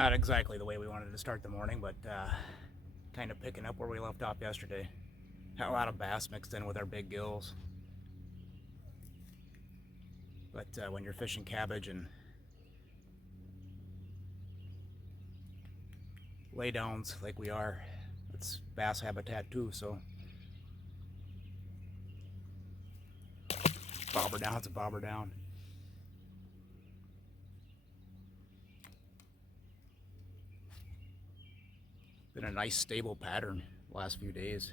Not exactly the way we wanted to start the morning, but kind of picking up where we left off yesterday. Had a lot of bass mixed in with our big gills. But when you're fishing cabbage and laydowns like we are, it's bass habitat too, so bobber down's a bobber down. Been a nice stable pattern the last few days.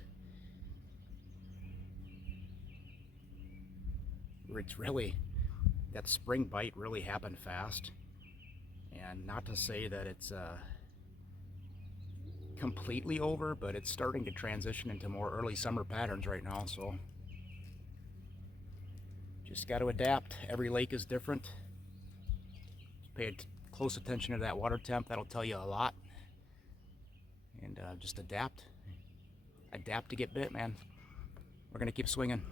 It's really, that spring bite really happened fast, and not to say that it's completely over, but it's starting to transition into more early summer patterns right now, so just got to adapt. Every lake is different. Pay close attention to that water temp. That'll tell you a lot. And just adapt to get bit, man. We're gonna keep swinging.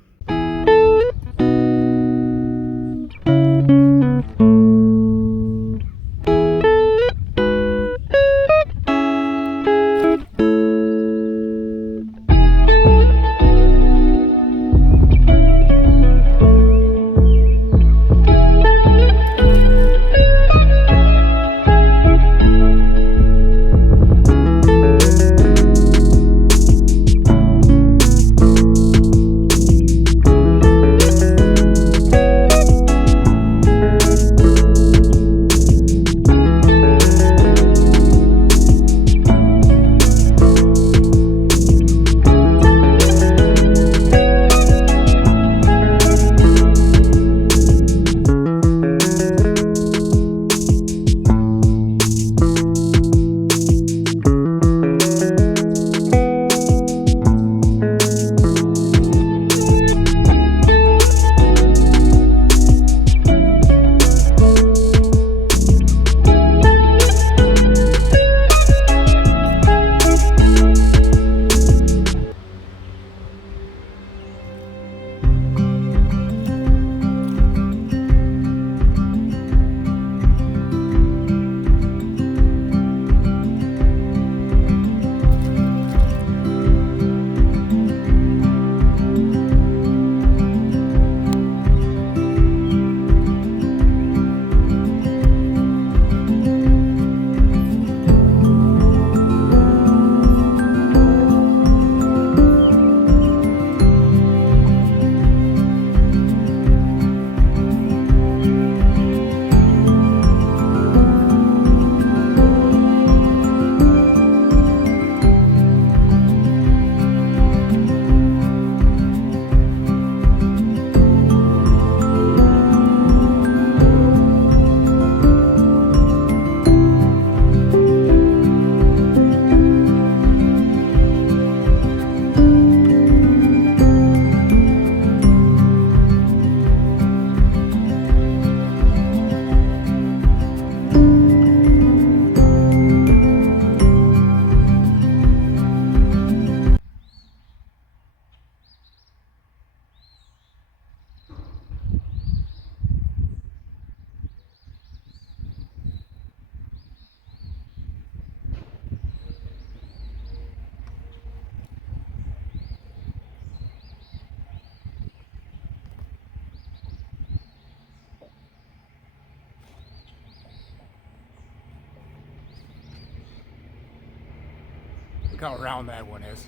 Look how round that one is.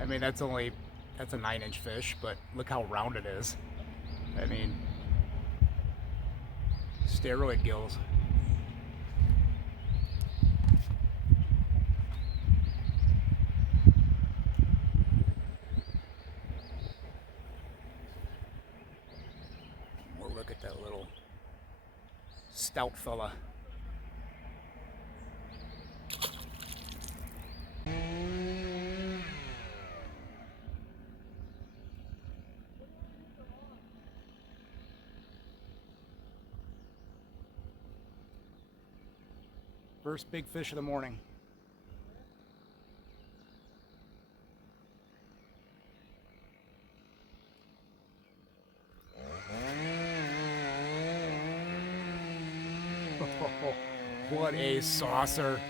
I mean, that's a 9-inch fish, but look how round it is. I mean, steroid gills. We'll look at that little stout fella. First big fish of the morning. What a saucer.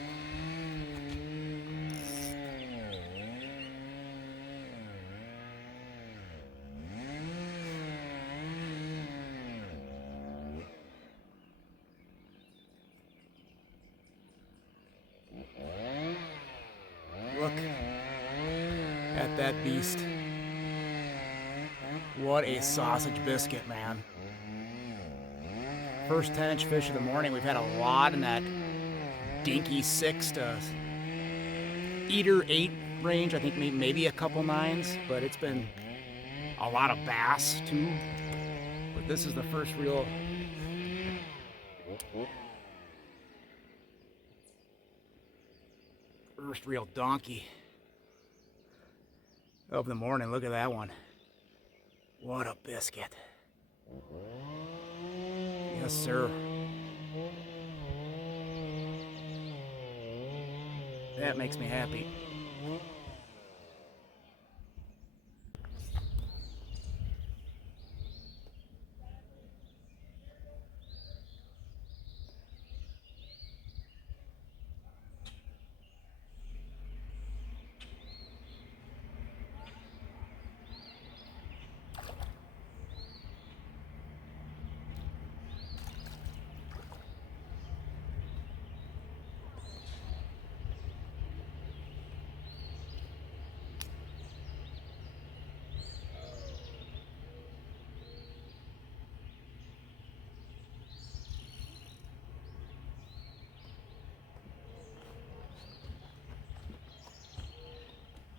Look at that beast. What a sausage biscuit, man. First 10-inch fish of the morning. We've had a lot in that dinky 6 to eater 8 range. I think maybe a couple 9s, but it's been a lot of bass too. But this is the first real donkey of the morning. Look at that one. What a biscuit. Yes, sir. That makes me happy.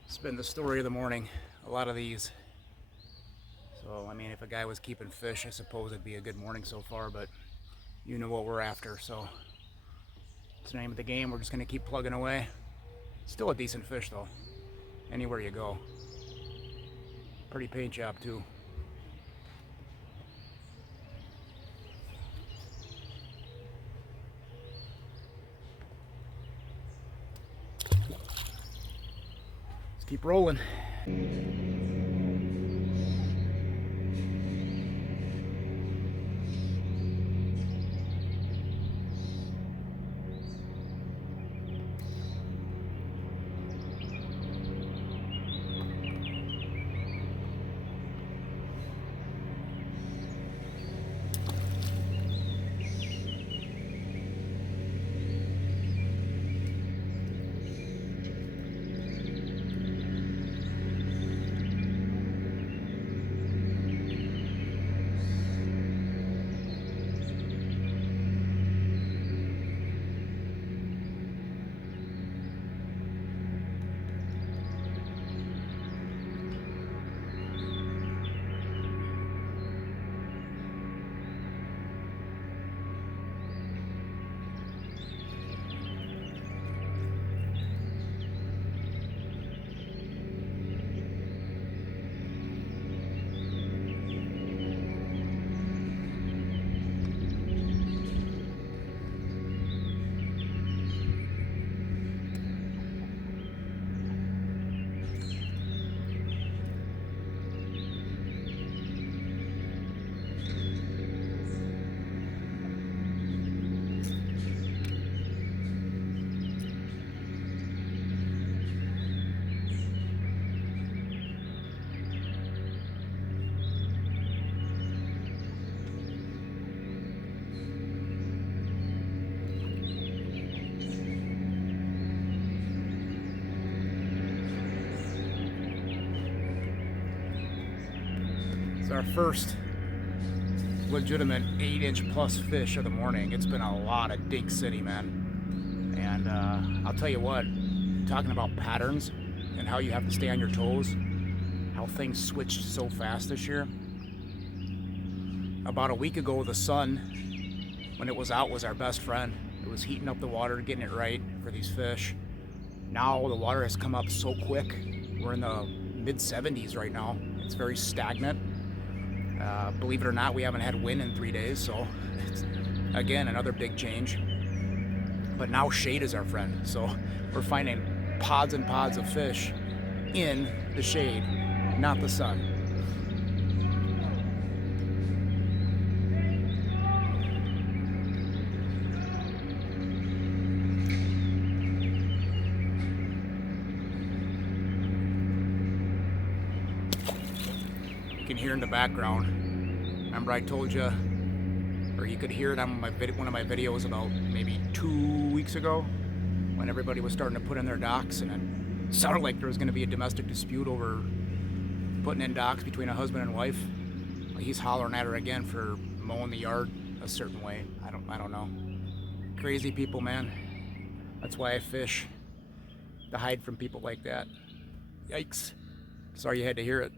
It's been the story of the morning, a lot of these. So, I mean, if a guy was keeping fish, I suppose it'd be a good morning so far, but you know what we're after, so it's the name of the game. We're just gonna keep plugging away. Still a decent fish though, anywhere you go. Pretty paint job too. Let's keep rolling. It's our first legitimate 8-inch plus fish of the morning. It's been a lot of Dig City, man. And I'll tell you what, talking about patterns and how you have to stay on your toes, how things switched so fast this year. About a week ago, the sun, when it was out, was our best friend. It was heating up the water, getting it right for these fish. Now the water has come up so quick. We're in the mid 70s right now. It's very stagnant. Believe it or not, we haven't had wind in 3 days, so it's, again, another big change. But now shade is our friend, so we're finding pods and pods of fish in the shade, not the sun. hear in the background. Remember I told you, or you could hear it on one of my videos about maybe 2 weeks ago, when everybody was starting to put in their docks, and it sounded like there was going to be a domestic dispute over putting in docks between a husband and wife. Well, he's hollering at her again for mowing the yard a certain way. I don't know. Crazy people, man. That's why I fish, to hide from people like that. Yikes. Sorry you had to hear it.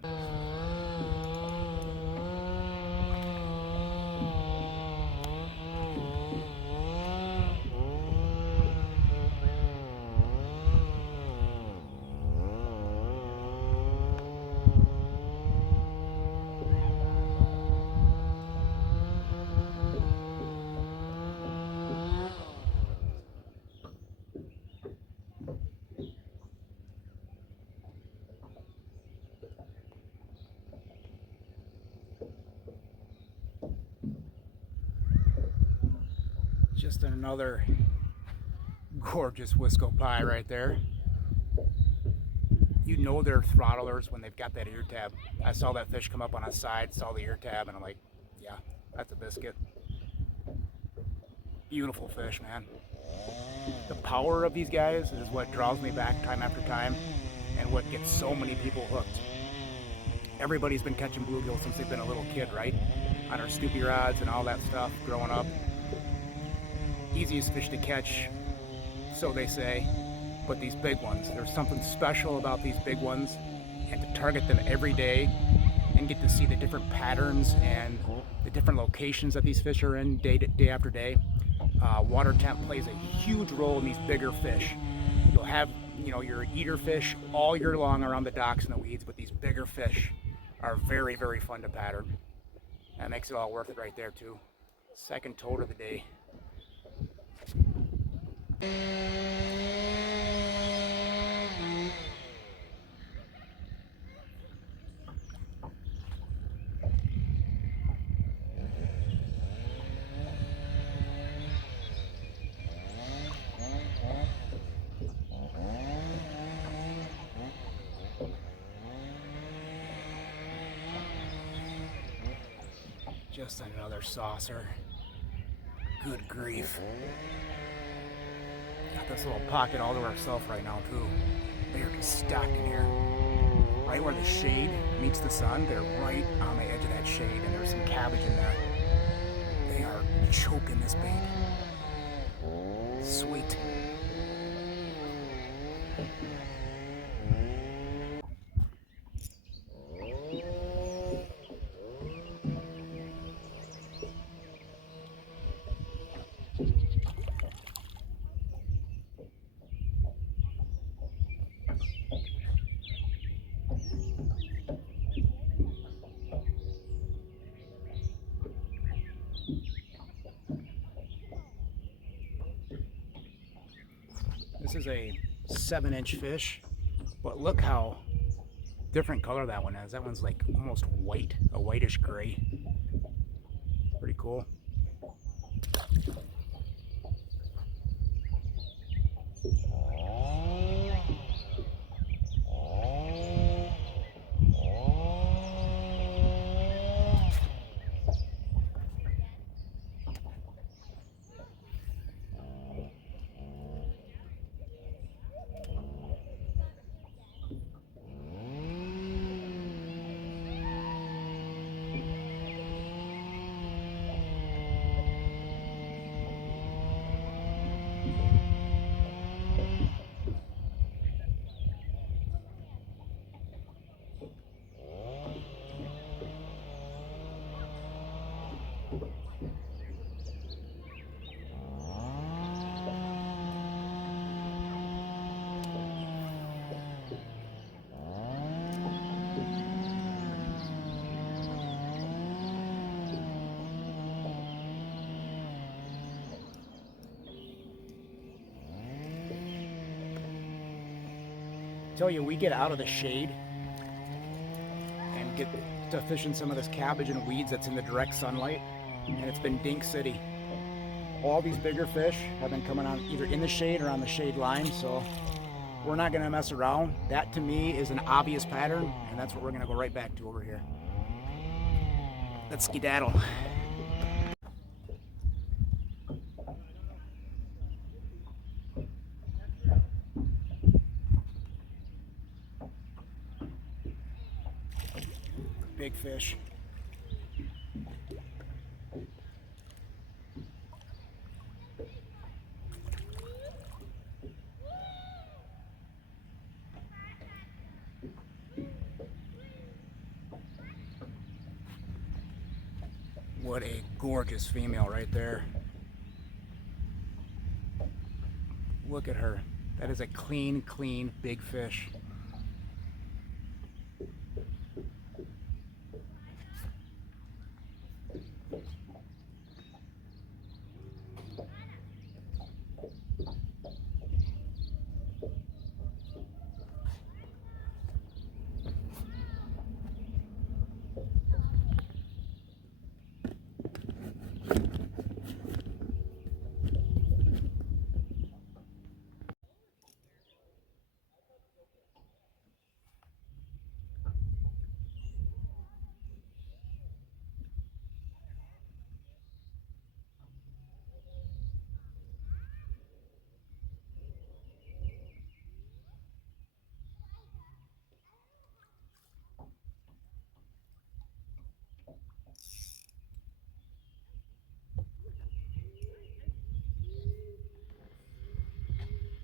Just another gorgeous Wisco pie right there. You know they're throttlers when they've got that ear tab. I saw that fish come up on a side, saw the ear tab, and I'm like, yeah, that's a biscuit. Beautiful fish, man. The power of these guys is what draws me back time after time, and what gets so many people hooked. Everybody's been catching bluegill since they've been a little kid, right? On our Stoopy rods and all that stuff growing up. Easiest fish to catch, so they say, but these big ones, there's something special about these big ones, and to target them every day and get to see the different patterns and the different locations that these fish are in day after day. Water temp plays a huge role in these bigger fish. You'll have, your eater fish all year long around the docks and the weeds, but these bigger fish are very, very fun to pattern. That makes it all worth it right there too. Second toad of the day. Just another saucer. Good grief. Got this little pocket all to ourselves right now too. They are just stacked in here. Right where the shade meets the sun, they're right on the edge of that shade, and there's some cabbage in there. They are choking this bait. Sweet. This is a 7-inch fish, but look how different color that one is. That one's like almost white, a whitish gray. Pretty cool. Tell you, we get out of the shade and get to fishing some of this cabbage and weeds that's in the direct sunlight, and it's been Dink City. All these bigger fish have been coming on either in the shade or on the shade line, so we're not going to mess around. That to me is an obvious pattern, and that's what we're going to go right back to over here. Let's skedaddle. Big fish. What a gorgeous female right there. Look at her. That is a clean, clean, big fish.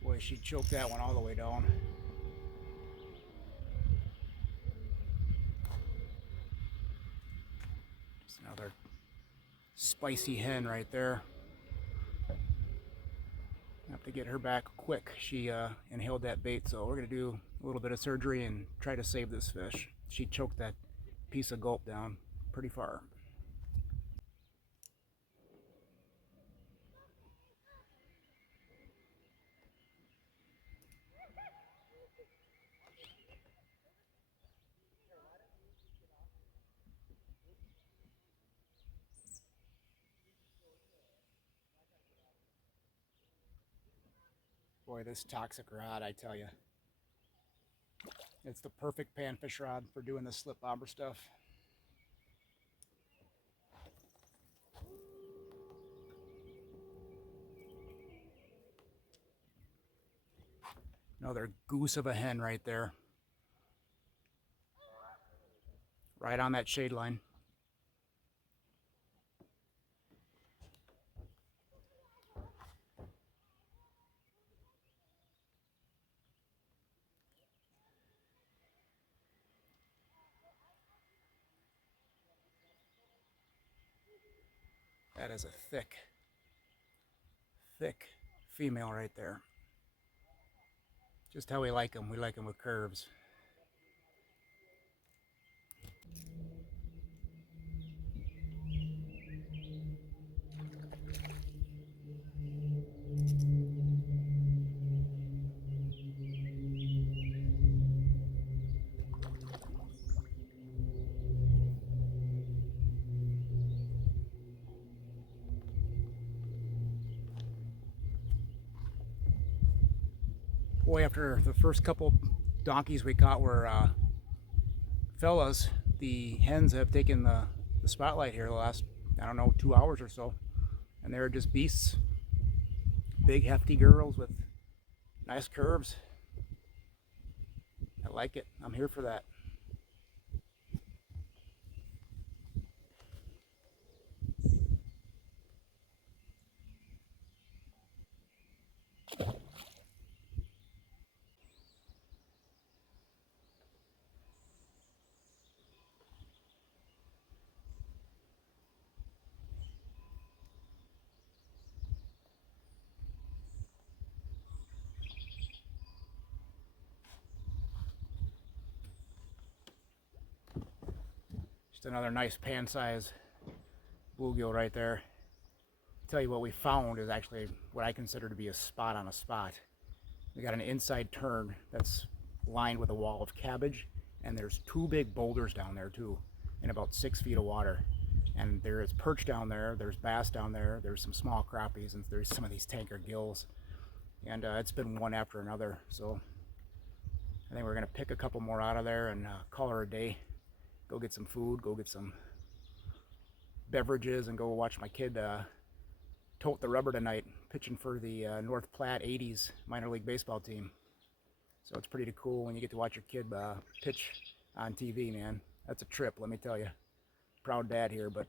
Boy, she choked that one all the way down. Just another spicy hen right there. Have to get her back quick. She inhaled that bait, so we're gonna do a little bit of surgery and try to save this fish. She choked that piece of gulp down pretty far. Boy, this toxic rod, I tell you. It's the perfect panfish rod for doing the slip bobber stuff. Another goose of a hen right there. Right on that shade line. That is a thick, thick female right there. Just how we like them. We like them with curves. Boy, after the first couple donkeys we caught were fellas, the hens have taken the spotlight here the last, I don't know, 2 hours or so. And they're just beasts. Big, hefty girls with nice curves. I like it. I'm here for that. Just another nice pan size bluegill right there. Tell you what we found is actually what I consider to be a spot on a spot. We got an inside turn that's lined with a wall of cabbage, and there's 2 big boulders down there too, in about 6 feet of water. And there is perch down there, there's bass down there, there's some small crappies, and there's some of these tanker gills. And it's been one after another, so I think we're gonna pick a couple more out of there and call her a day. Go get some food, go get some beverages and go watch my kid tote the rubber tonight, pitching for the North Platte 80s minor league baseball team. So it's pretty cool when you get to watch your kid pitch on TV, man. That's a trip, let me tell you. Proud dad here, but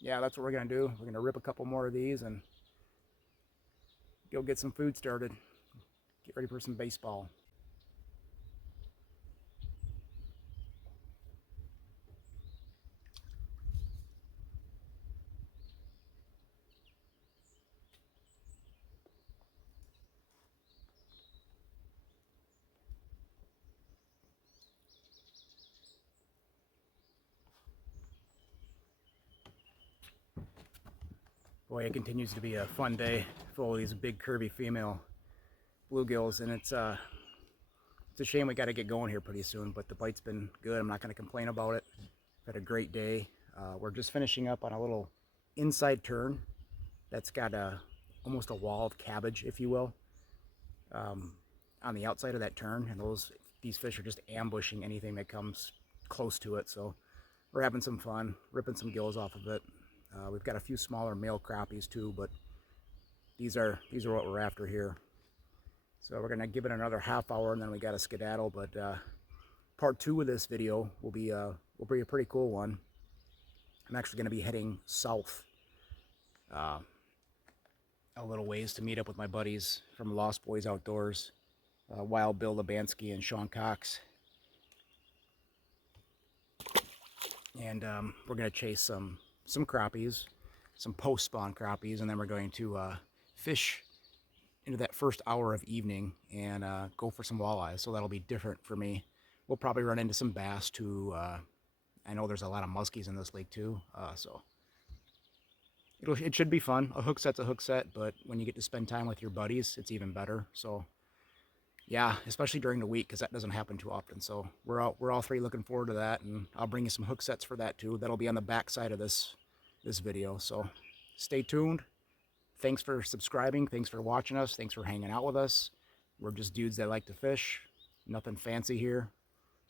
yeah, that's what we're gonna do. We're gonna rip a couple more of these and go get some food started. Get ready for some baseball. Boy, it continues to be a fun day full of these big curvy female bluegills, and it's a shame we got to get going here pretty soon, but the bite's been good. I'm not going to complain about it. Had a great day. We're just finishing up on a little inside turn that's got almost a wall of cabbage, if you will, on the outside of that turn, and these fish are just ambushing anything that comes close to it. So we're having some fun, ripping some gills off of it. We've got a few smaller male crappies too, but these are what we're after here. So we're gonna give it another half hour and then we got to skedaddle. But part 2 of this video will be a pretty cool one. I'm actually gonna be heading south a little ways to meet up with my buddies from Lost Boys Outdoors, Wild Bill Labansky and Sean Cox. And we're gonna chase some crappies, some post-spawn crappies, and then we're going to fish into that first hour of evening and go for some walleyes. So that'll be different for me. We'll probably run into some bass too. I know there's a lot of muskies in this lake too, so it should be fun. A hook set's a hook set, but when you get to spend time with your buddies, it's even better. So yeah, especially during the week, because that doesn't happen too often. So we're all three looking forward to that, and I'll bring you some hook sets for that too. That'll be on the back side of this video. So stay tuned. Thanks for subscribing. Thanks for watching us. Thanks for hanging out with us. We're just dudes that like to fish. Nothing fancy here.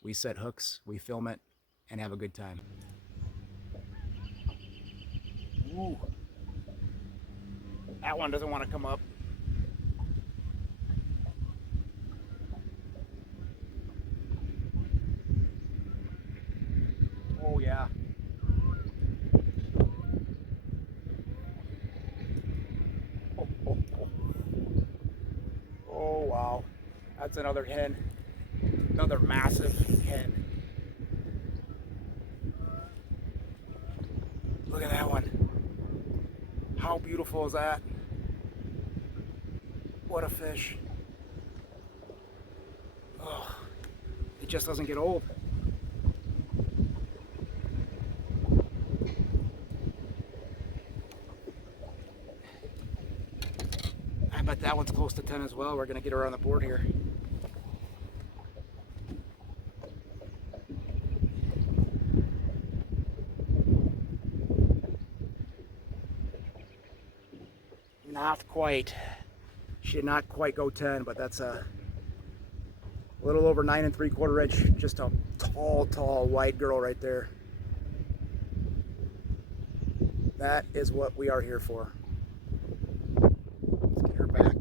We set hooks, we film it, and have a good time. Ooh. That one doesn't want to come up. Oh yeah. Oh wow. That's another hen. Another massive hen. Look at that one. How beautiful is that? What a fish. Oh, it just doesn't get old. I bet that one's close to 10 as well. We're gonna get her on the board here. Not quite. She did not quite go 10, but that's a little over 9 3/4 inch. Just a tall white girl right there. That is what we are here for. Let's get her back.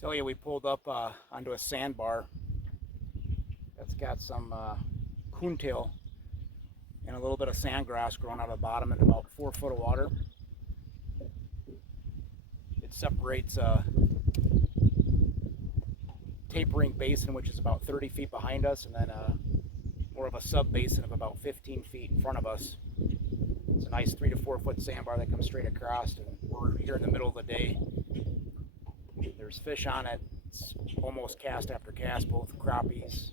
Tell you, we pulled up onto a sandbar that's got some coontail and a little bit of sandgrass growing out of the bottom in about 4 foot of water. It separates a tapering basin, which is about 30 feet behind us, and then more of a sub basin of about 15 feet in front of us. It's a nice 3 to 4 foot sandbar that comes straight across, and we're here in the middle of the day. There's fish on it. It's almost cast after cast, both crappies,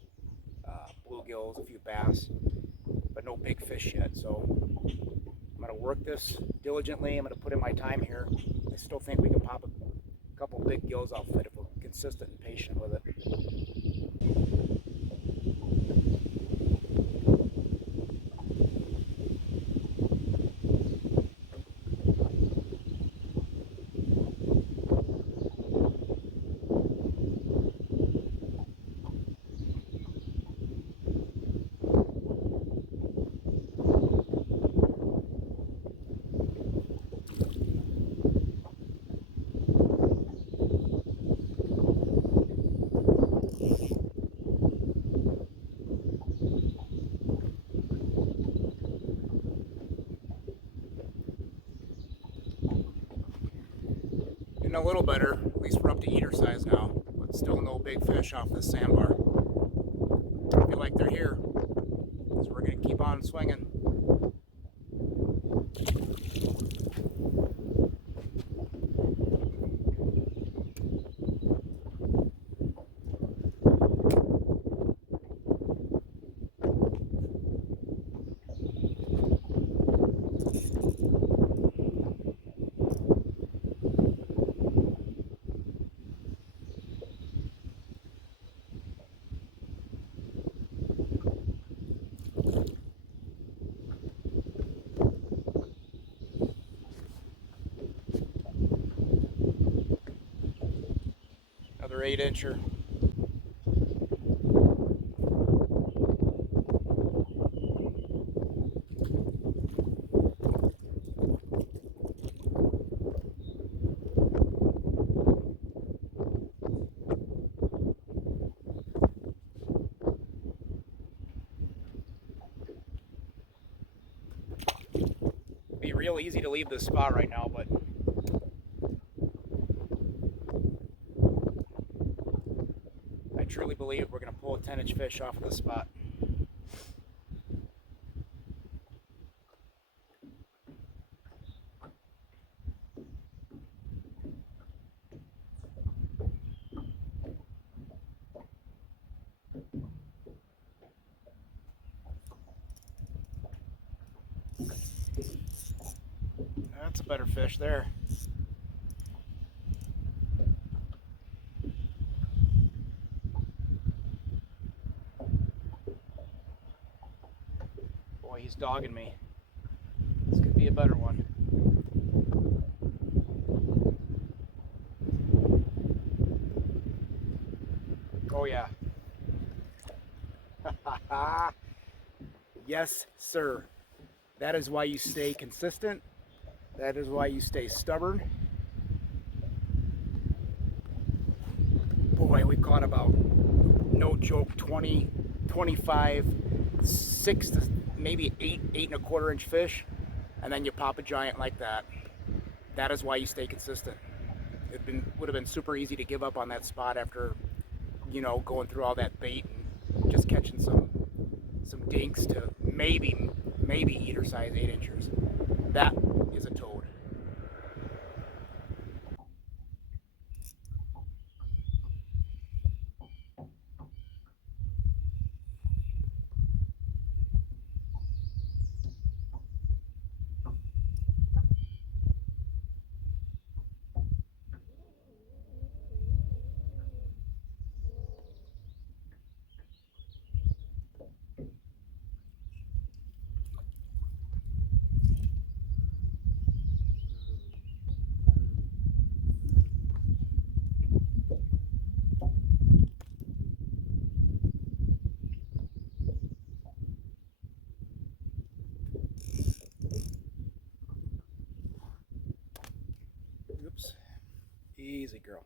bluegills, a few bass, but no big fish yet. So I'm going to work this diligently. I'm going to put in my time here. I still think we can pop a couple big gills off of it if we're consistent and patient with it. A little better, at least we're up to eater size now, but still no big fish off this sandbar. I feel like they're here, so we're going to keep on swinging. Another 8-incher. It'd be real easy to leave this spot right now, but I truly believe we're going to pull a 10-inch fish off of this spot. That's a better fish there. Boy, he's dogging me. This could be a better one. Oh yeah. Yes, sir. That is why you stay consistent. That is why you stay stubborn. Boy, we caught about, no joke, 20, 25, 6 to maybe 8, 8.25-inch fish, and then you pop a giant like that. That is why you stay consistent. Would have been super easy to give up on that spot after, you know, going through all that bait and just catching some dinks to maybe eater size 8-inchers. That is a toad. Oops. Easy, girl.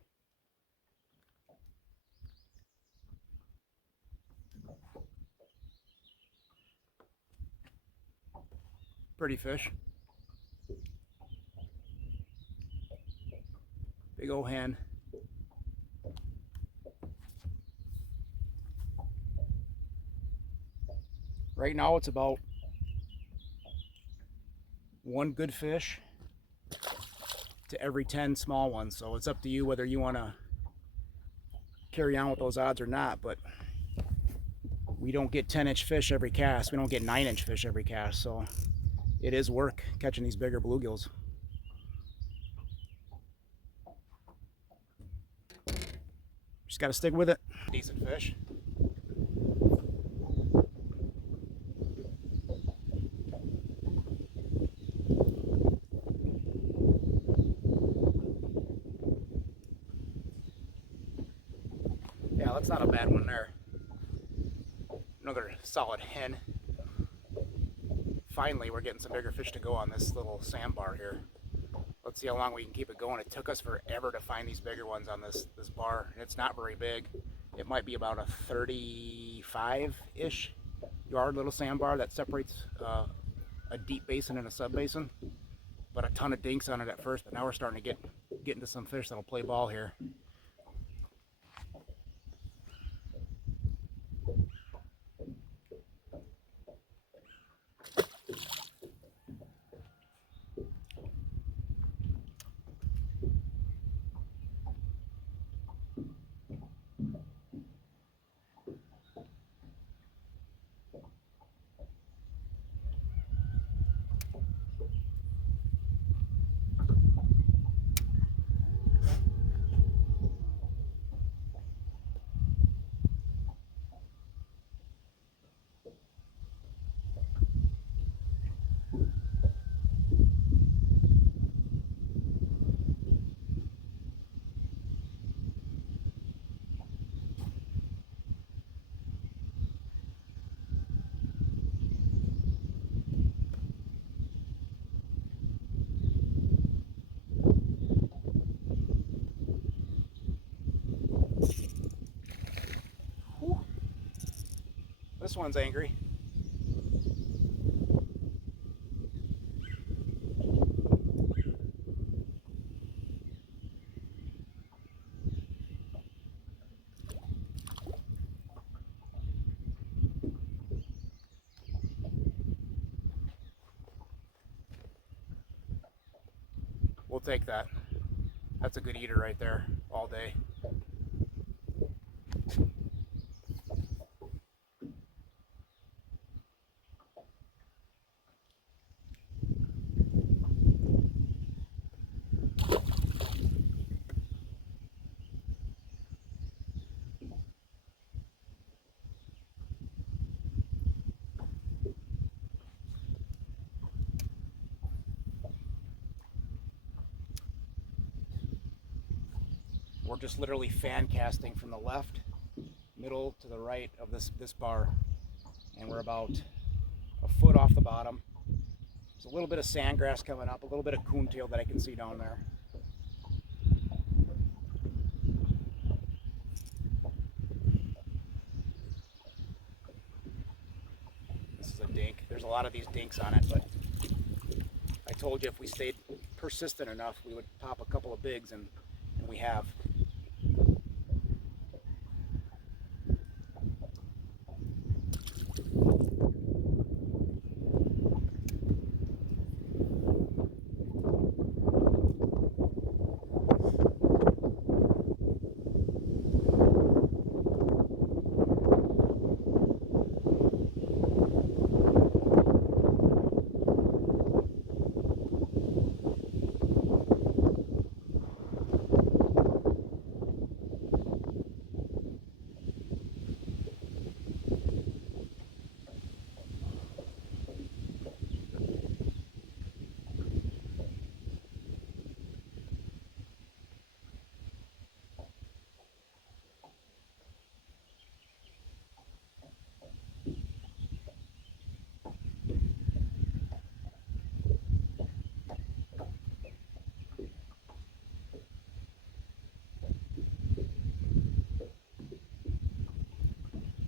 Pretty fish. Big old hen. Right now it's about one good fish to every 10 small ones. So it's up to you whether you want to carry on with those odds or not. But we don't get 10-inch fish every cast. We don't get 9-inch fish every cast. So it is work catching these bigger bluegills. Just got to stick with it. Decent fish. Yeah, that's not a bad one there. Another solid hen. Finally, we're getting some bigger fish to go on this little sandbar here. Let's see how long we can keep it going. It took us forever to find these bigger ones on this bar, and it's not very big. It might be about a 35-ish yard little sandbar that separates a deep basin and a sub-basin. But a ton of dinks on it at first, but now we're starting to get into some fish that'll play ball here. Whew. This one's angry. We'll take that. That's a good eater right there all day. We're just literally fan casting from the left, middle to the right of this bar. And we're about a foot off the bottom. There's a little bit of sandgrass coming up, a little bit of coontail that I can see down there. This is a dink. There's a lot of these dinks on it, but I told you if we stayed persistent enough, we would pop a couple of bigs, and we have.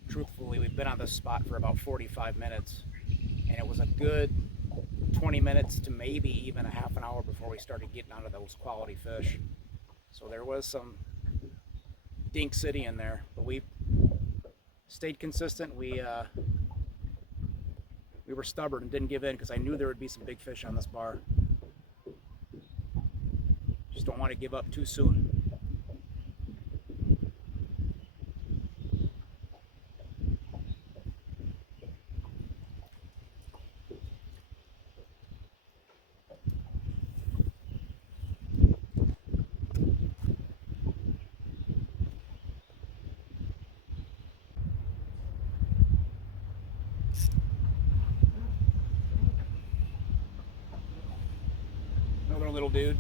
Truthfully, we've been on this spot for about 45 minutes, and it was a good 20 minutes to maybe even a half an hour before we started getting onto those quality fish. So there was some dink city in there, but we stayed consistent. We were stubborn and didn't give in because I knew there would be some big fish on this bar. Just don't want to give up too soon. Another little dude.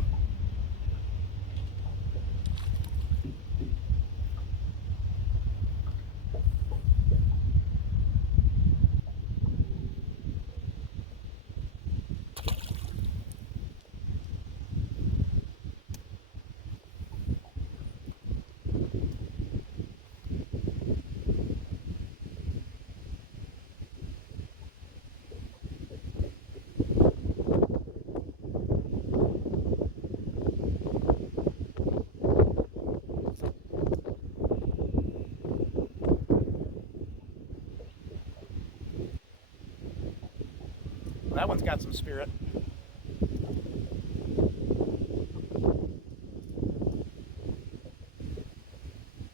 Well, that one's got some spirit.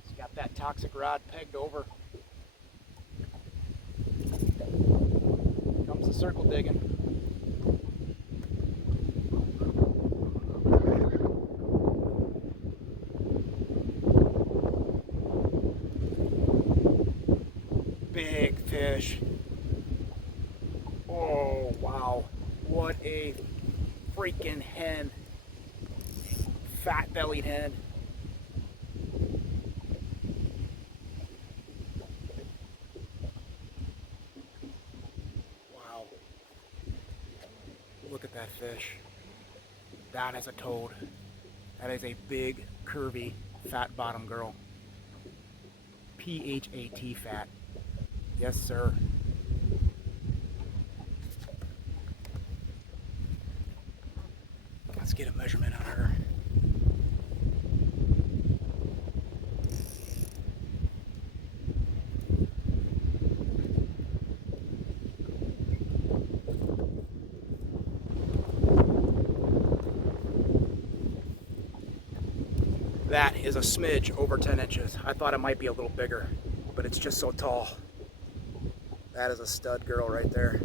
It's got that toxic rod pegged over. Comes the circle digging. Big fish. Oh, wow. What a freaking hen. Fat-bellied hen. Wow. Look at that fish. That is a toad. That is a big, curvy, fat bottom girl. P-H-A-T fat. Yes, sir. Let's get a measurement on her. That is a smidge over 10 inches. I thought it might be a little bigger, but it's just so tall. That is a stud girl right there.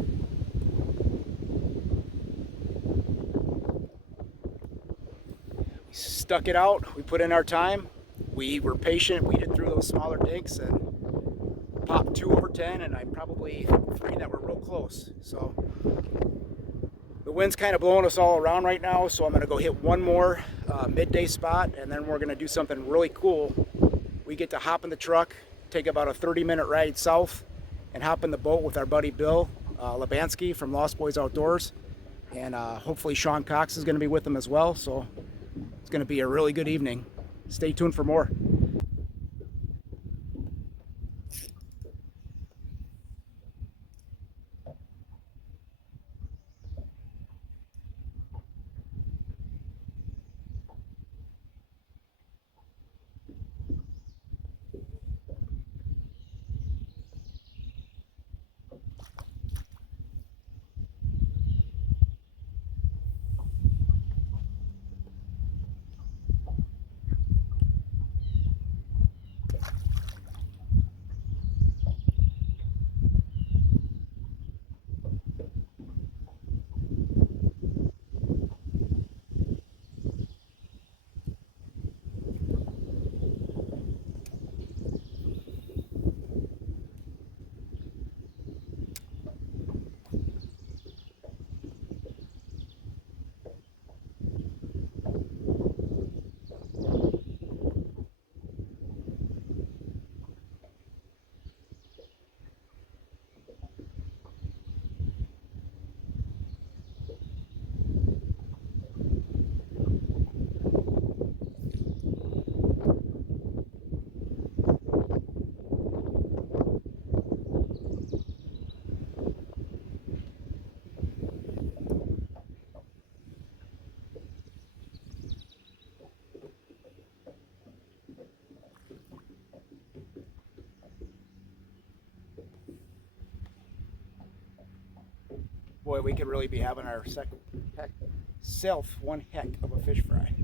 We stuck it out. We put in our time. We were patient. Weeded through those smaller dinks and popped 2 over 10, and I probably 3 that were real close. So the wind's kind of blowing us all around right now, so I'm going to go hit one more midday spot, and then we're going to do something really cool. We get to hop in the truck, take about a 30-minute ride south, and hop in the boat with our buddy Bill Labansky from Lost Boys Outdoors, and hopefully Sean Cox is going to be with them as well, so it's going to be a really good evening. Stay tuned for more. boy, we could really be having our self one heck of a fish fry.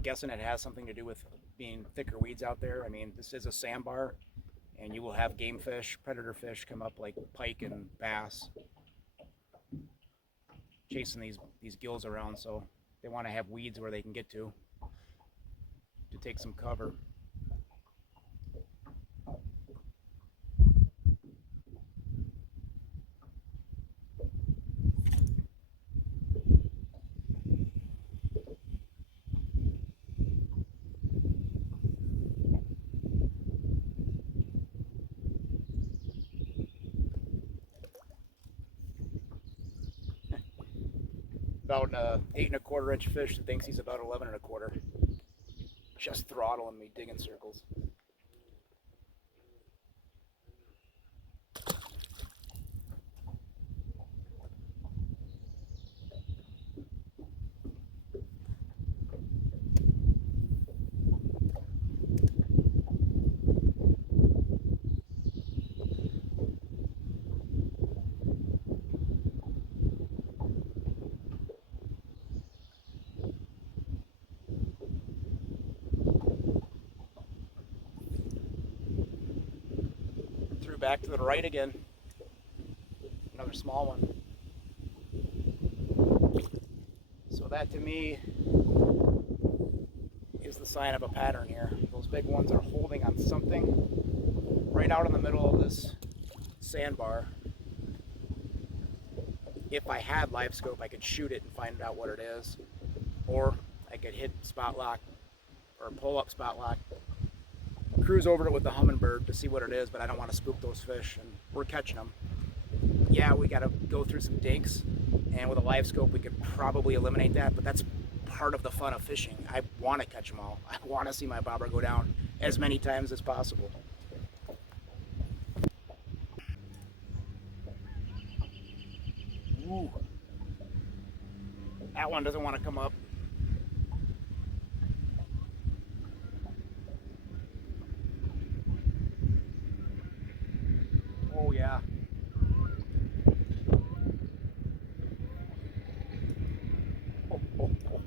Guessing it has something to do with being thicker weeds out there. I mean, this is a sandbar, and you will have game fish, predator fish come up like pike and bass, chasing these gills around. So they want to have weeds where they can get to take some cover. About 8¼ inch fish that thinks he's about 11¼ just throttling me, digging circles. Back to the right again. another small one. So that to me is the sign of a pattern here. Those big ones are holding on something right out in the middle of this sandbar. If I had live scope, I could shoot it and find out what it is, or I could hit spot lock or pull up spot lock, cruise over it with the Humminbird to see what it is, but I don't want to spook those fish, and we're catching them. Yeah, we got to go through some dinks, and with a live scope we could probably eliminate that, but that's part of the fun of fishing. I want to catch them all. I want to see my bobber go down as many times as possible. Ooh. That one doesn't want to come up. Oh yeah. Oh, oh, oh.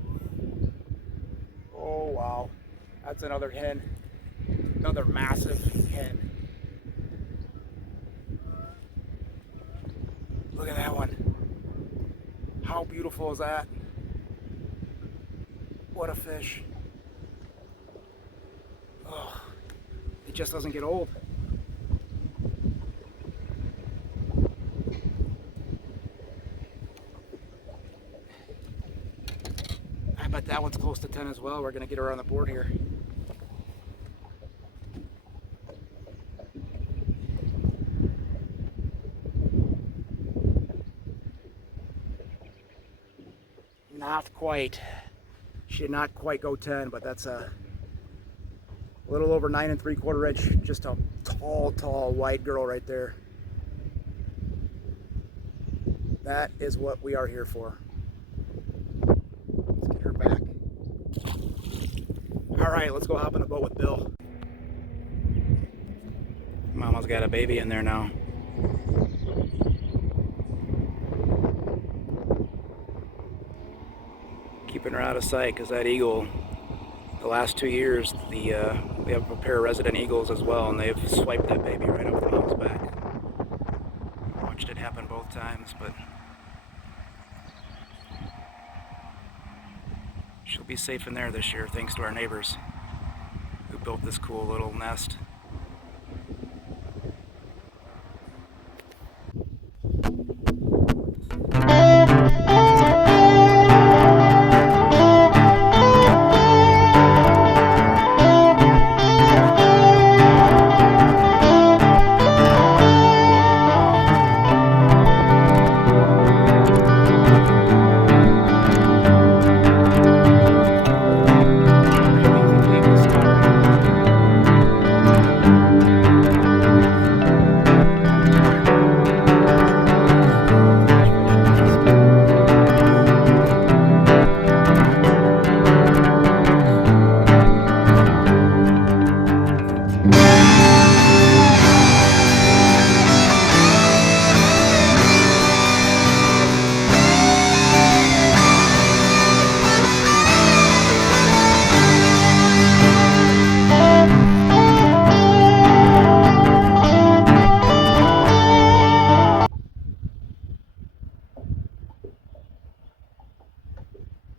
Oh wow. That's another hen. Another massive hen. Look at that one. How beautiful is that? What a fish. Oh, it just doesn't get old. I bet that one's close to 10 as well. We're gonna get her on the board here. Not quite. She did not quite go 10, but that's a little over 9 3/4 inch. Just a tall white girl right there. That is what we are here for. Let's get her back. All right, let's go hop in the boat with Bill. Mama's got a baby in there now. Keeping her out of sight because that eagle, the last 2 years, we have a pair of resident eagles as well, and they've swiped that baby right off the mom's back. Watched it happen both times, but she'll be safe in there this year thanks to our neighbors who built this cool little nest.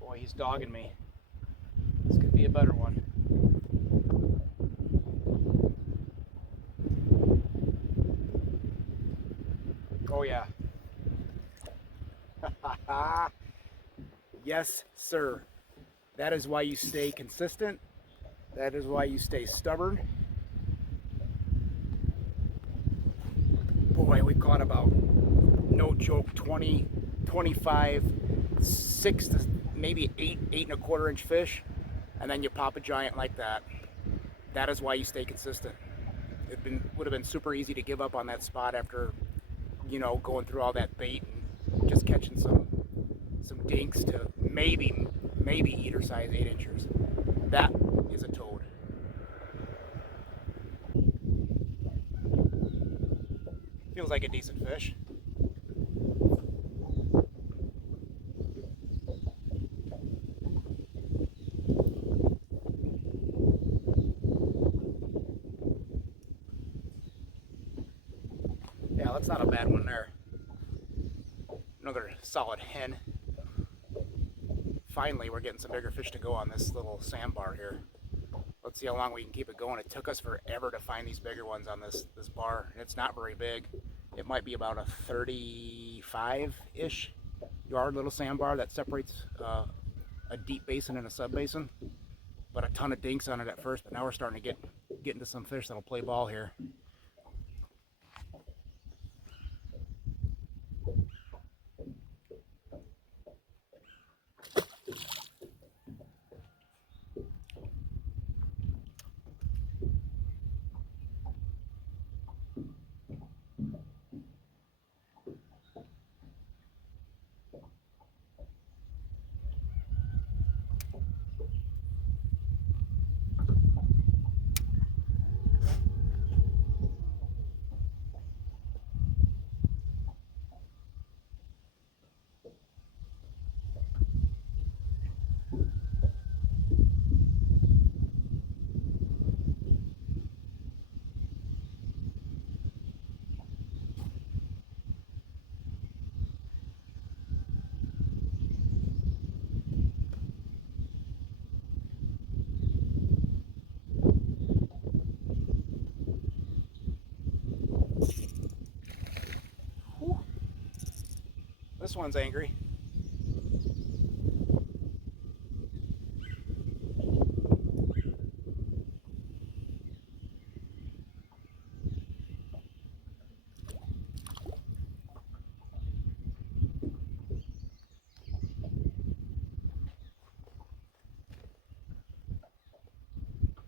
Boy, he's dogging me. This could be a better one. Oh yeah. Yes, sir. That is why you stay consistent. That is why you stay stubborn. Boy, we caught about, no joke, 20, 25, 6 to maybe 8 1/4 inch fish, and then you pop a giant like that. That is why you stay consistent. Would have been super easy to give up on that spot after, you know, going through all that bait and just catching some dinks to maybe eater size 8 inchers. That is a toad. Feels like a decent fish. Yeah, that's not a bad one there. another solid hen. Finally, we're getting some bigger fish to go on this little sandbar here. Let's see how long we can keep it going. It took us forever to find these bigger ones on this bar, and it's not very big. It might be about a 35-ish yard little sandbar that separates a deep basin and a sub basin. But a ton of dinks on it at first, but now we're starting to get into some fish that'll play ball here. Whew. This one's angry.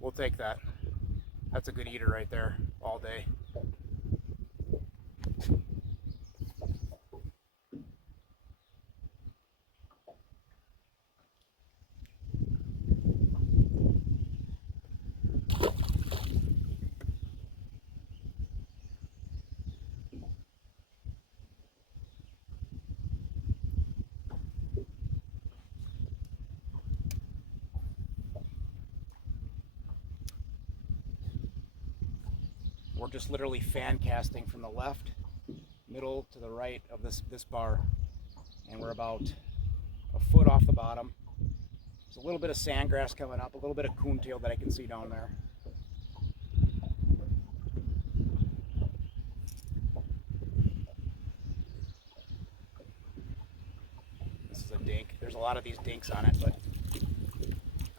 We'll take that. That's a good eater right there all day. We're just literally fan casting from the left, middle to the right of this bar, and we're about a foot off the bottom. There's a little bit of sandgrass coming up, a little bit of coontail that I can see down there. This is a dink. There's a lot of these dinks on it, but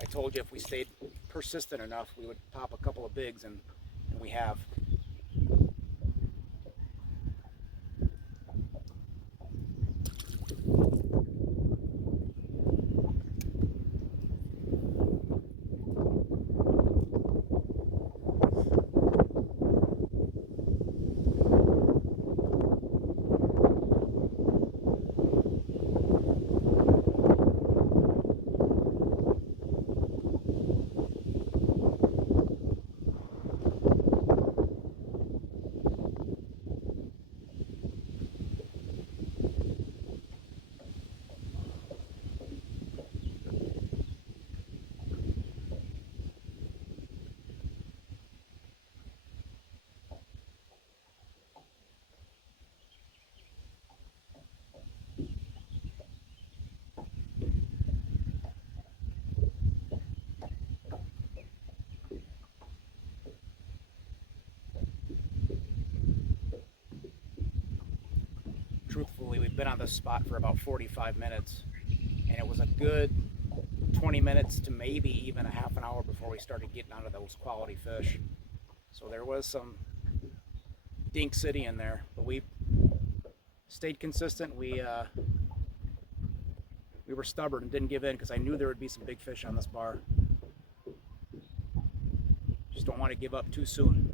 I told you if we stayed persistent enough, we would pop a couple of bigs, and we have. Truthfully, we've been on this spot for about 45 minutes, and it was a good 20 minutes to maybe even a half an hour before we started getting onto those quality fish. So there was some dink city in there, but we stayed consistent. We were stubborn and didn't give in because I knew there would be some big fish on this bar. Just don't want to give up too soon.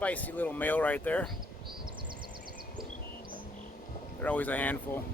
Spicy little male right there. They're always a handful.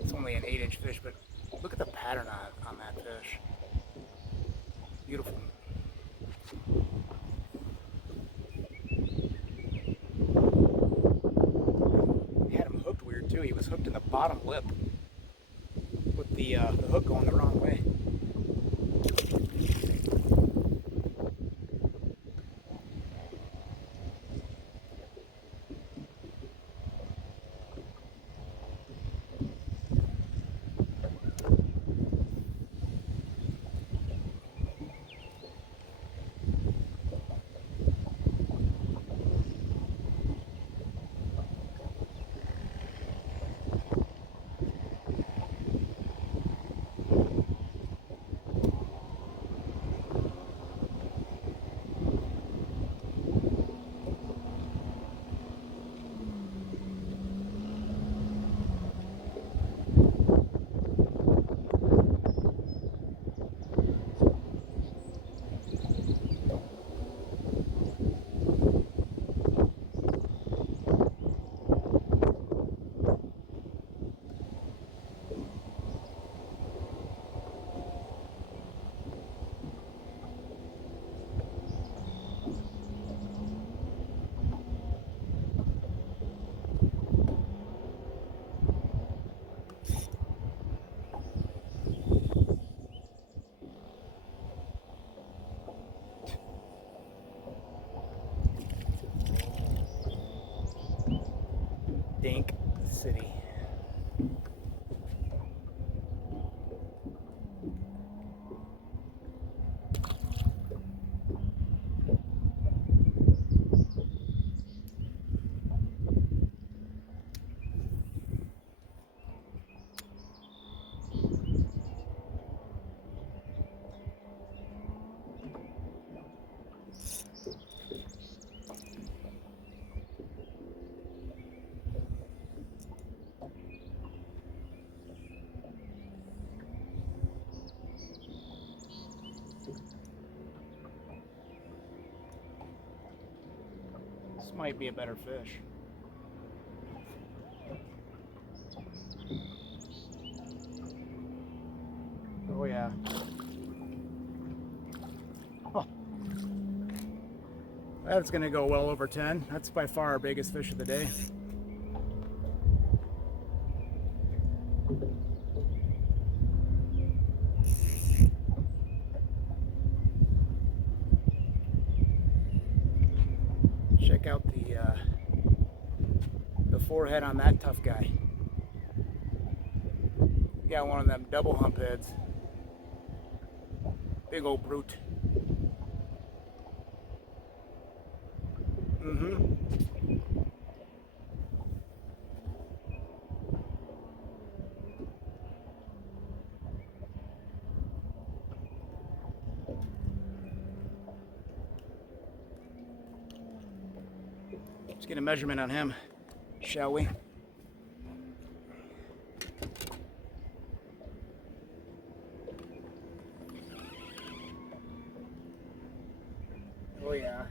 It's only an 8-inch fish, but look at the pattern on that fish. Beautiful. He had him hooked weird too. He was hooked in the bottom lip with the hook going the wrong way. Dink City. This might be a better fish. Oh yeah. Oh. That's gonna go well over 10. That's by far our biggest fish of the day. Check out the forehead on that tough guy. Got one of them double hump heads. Big old brute. Let's get a measurement on him, shall we? Oh yeah.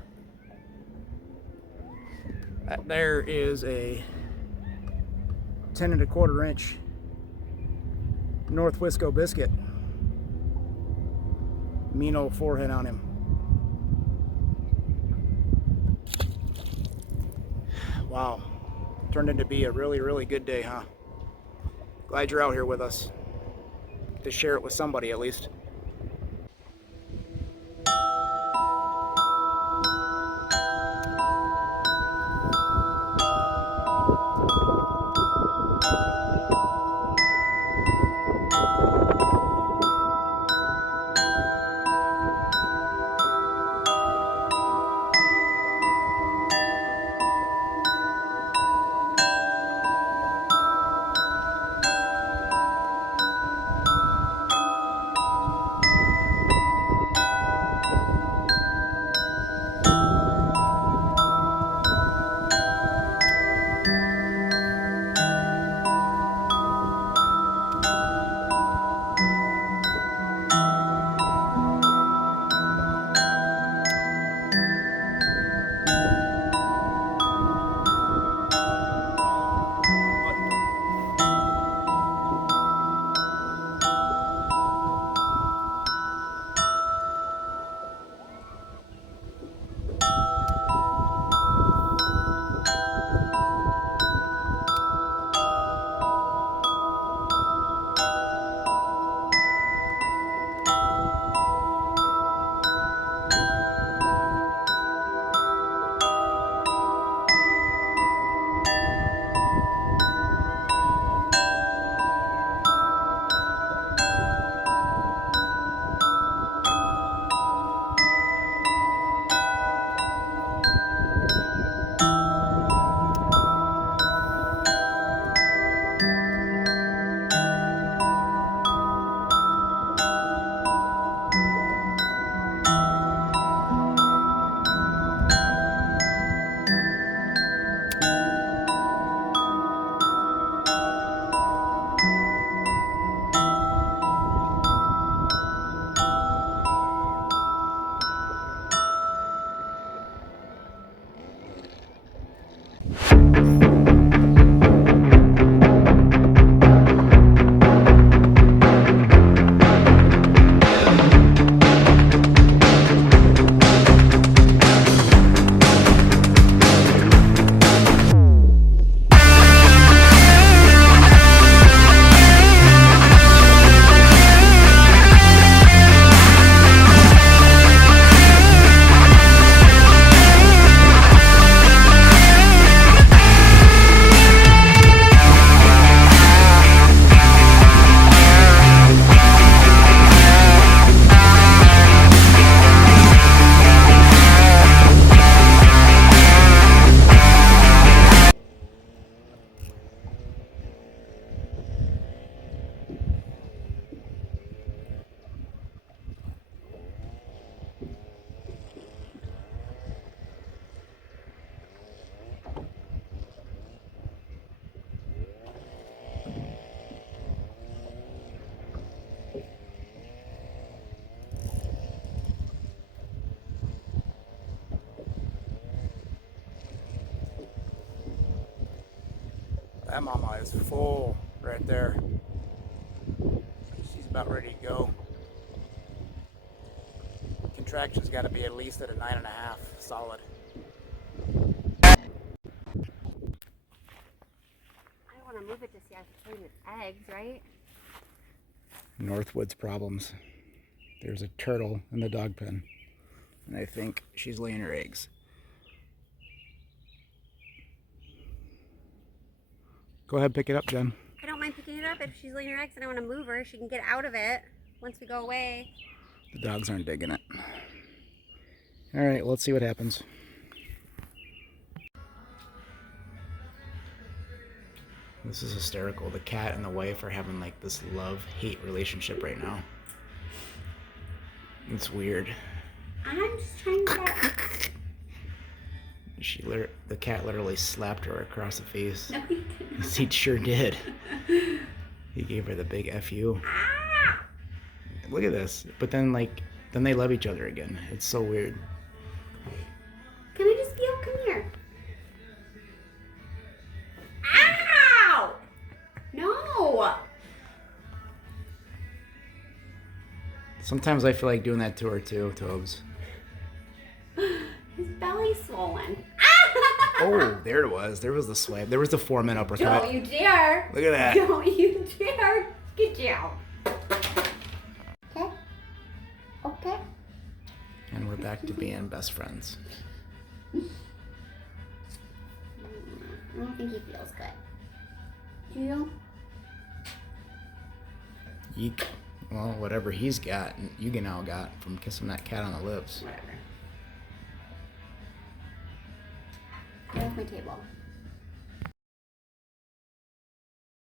That there is a 10 1/4 inch North Wisco biscuit. Mean old forehead on him. Wow. Turned into be a really, really good day, huh? Glad you're out here with us. To share it with somebody at least. That mama is full right there. She's about ready to go. Contraction's got to be at least at a 9.5 solid. I don't want to move it to see how it's playing with eggs, right? Northwoods problems. There's a turtle in the dog pen, and I think she's laying her eggs. Go ahead, pick it up, Jen. I don't mind picking it up if she's laying her eggs. I don't want to move her. She can get out of it once we go away. The dogs aren't digging it. All right, let's see what happens. This is hysterical. The cat and the wife are having like this love-hate relationship right now. It's weird. I'm just trying to... The cat literally slapped her across the face. No, he didn't. He sure did. He gave her the big FU. Ah! Look at this. But then they love each other again. It's so weird. Can I just feel? Come here. Ow! No! Sometimes I feel like doing that to her too, Tobes. His belly's swollen. Oh, there it was. There was the swipe. There was the 4-minute uppercut. Don't you dare. Look at that. Don't you dare. Good job. Okay. Okay. And we're back to being best friends. I don't think he feels good. Do you? Yeek. Well, whatever he's got, you now got from kissing that cat on the lips. Whatever. Get off my table.